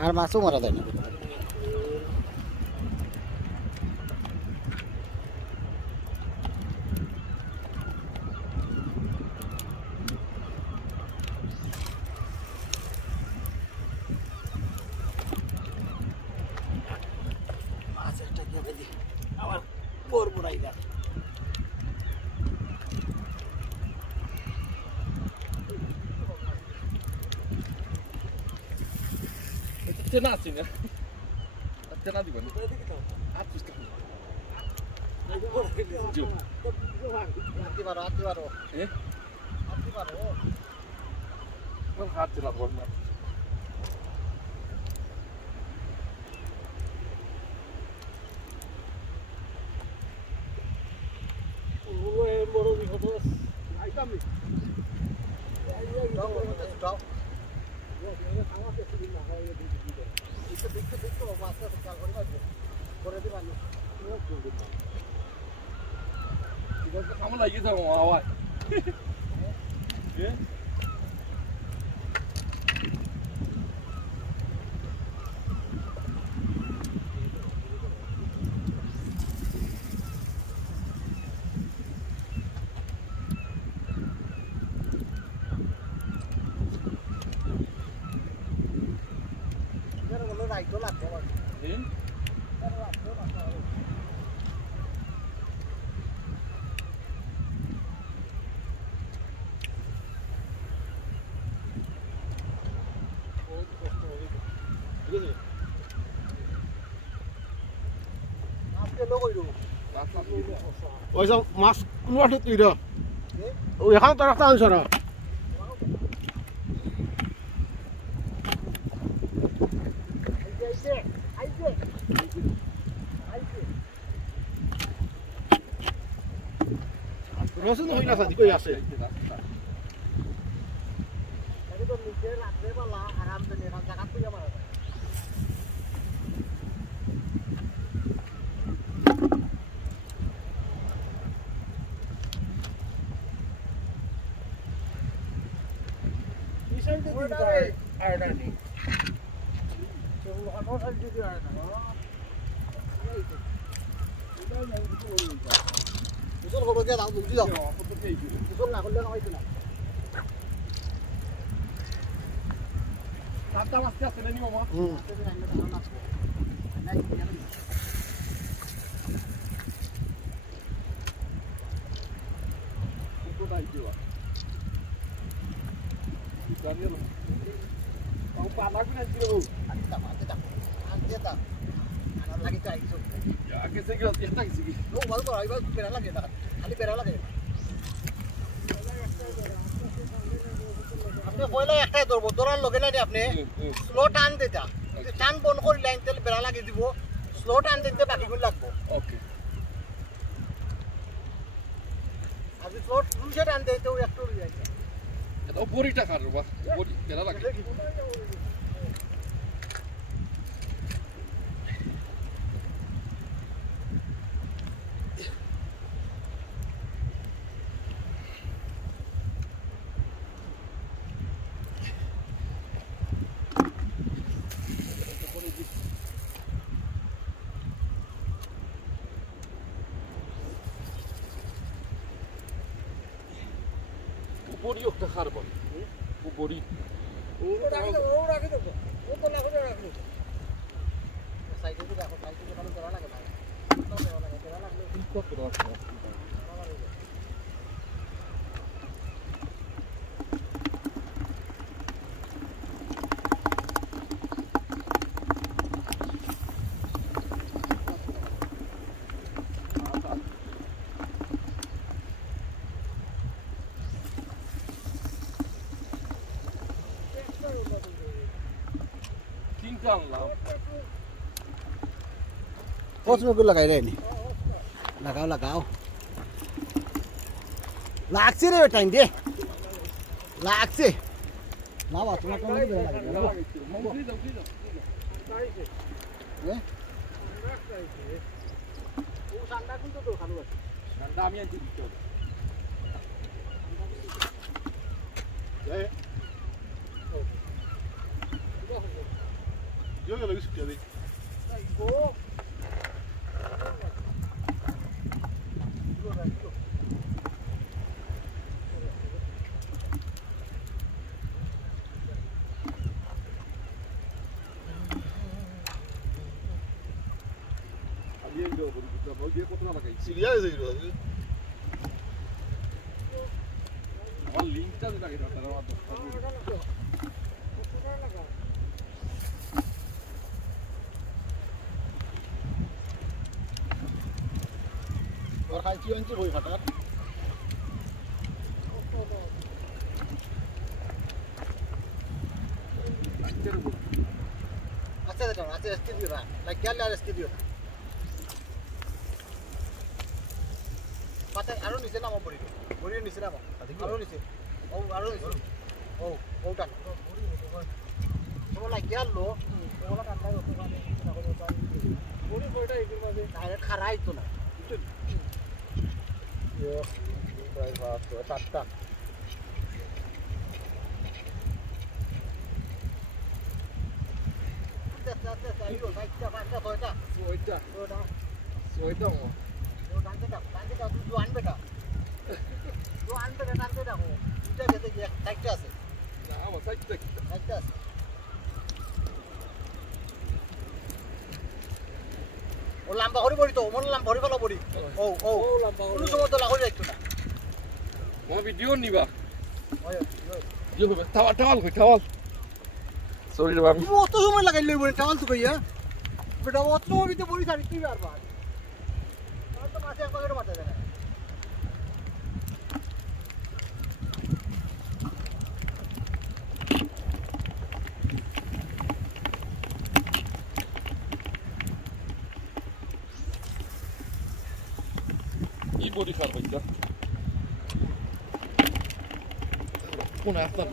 আর মাছও মারা যায় না। আবার পড়বো না এটা। চেনা আছি না, চেনা দিবেন হাত চেলা বল না kamu lagi sama awak. ওই যে মাছ কোনটা তুই রে ওই এখান তো রাস্তা আনছ না রসুন হই না সাদি কই আছে তাকে তো নিচে রাখতে পারলা আরাম করে এখান জায়গা তুই আমার 무슨 거로 게 나도 움직여. 무슨 나 걸려 나와 있잖아. 답답 왔을 때 내니 뭐? 응. 이거다 이거. 이거는 ang palag na dito. Anta. Lagi tayo iso. Ya, kasi sige, esta sige. No, wala ko, iba pera lagi ta. Ali pera lagi. আপনি কইলা একটাই ধরবো ধরার লগে লাগে আপনি স্লো টান দিতা টান বন্ধ করে লাইন তেল বেড়া লাগিয়ে দিব স্লো টান দিতে বাকিগুলো লাগবো ওকে আপনি স্লো দুইটা টান দিতে ওই একটু রয়ে যায় এটা বড়িটা কাটবা বড়ি বেড়া লাগে বড়ি একটা খারব ও বড়ি ও রাখি দেব ও তো লাগবে রাখলো সাইডে তো দেখো সাইডে তো করা লাগে না তো দেওয়া লাগে দেওয়া লাগলে কি করতে রাখো Kosmo ko lagay rin. Lagaw. Laksi rin time di. Laksi. Nawa, tuma ko lagi rin lagi. Eh? Sanda kun to khanu আছে. Sanda আমি আনছি দিতে হবে. এই Yo que lo hice que di. Aigoo. Ayer yo, porque hoy día cuatro la caí. Syria হয়ে গেল আমার লিঙ্কটা দিলা কেন তারা তো আর খাই কি আনছে বই ফাটার আজকের বল আচ্ছা দাদা আচ্ছা রেস্টি দিও না লাইক গেল আর রেস্টি দিও না পাতে আরো নিচে নামো পড়ি পড়ি নিচে নামো আরো নিচে ও আরো নিচে ও ওটা তোমার লাইক গেল লো ওলা কান্না করতে পারে না করে পারে পড়ি পড়টা এগুলো মাঝে ডাইরেক্ট খারাই তো না ইয়ো প্রায় ভাত টাটকা আইও সাইডটা পাঁচটা ছয়টা ওইটা ওটা ওইটা ও টানতে দাও তুই আনবে না তুই আনবে না টানতে দাও দুইটা যেতে গিয়ে সাইডটা আছে না আমার সাইডটা সাইডটা আছে ও লম্বা হরি পড়ি তো মন লম্বা হরি ভালো পড়ি ও ও লম্বা কোনো সময় তো লাগো যাইতো না আমার ভিডিও নিবা ওই ইয়ে হবে টাওয়াল কই টাওয়াল সরি রে আমি তুমি অত সময় লাগাই লই বলে টাওয়াল তো কইয়া বেটা অত সময় ভিতরে পড়ি সারি কি ব্যাপার আর তো মাছে এক পকেটে মারতে দেয় না ই বডি খার বাইটা কোন আপনার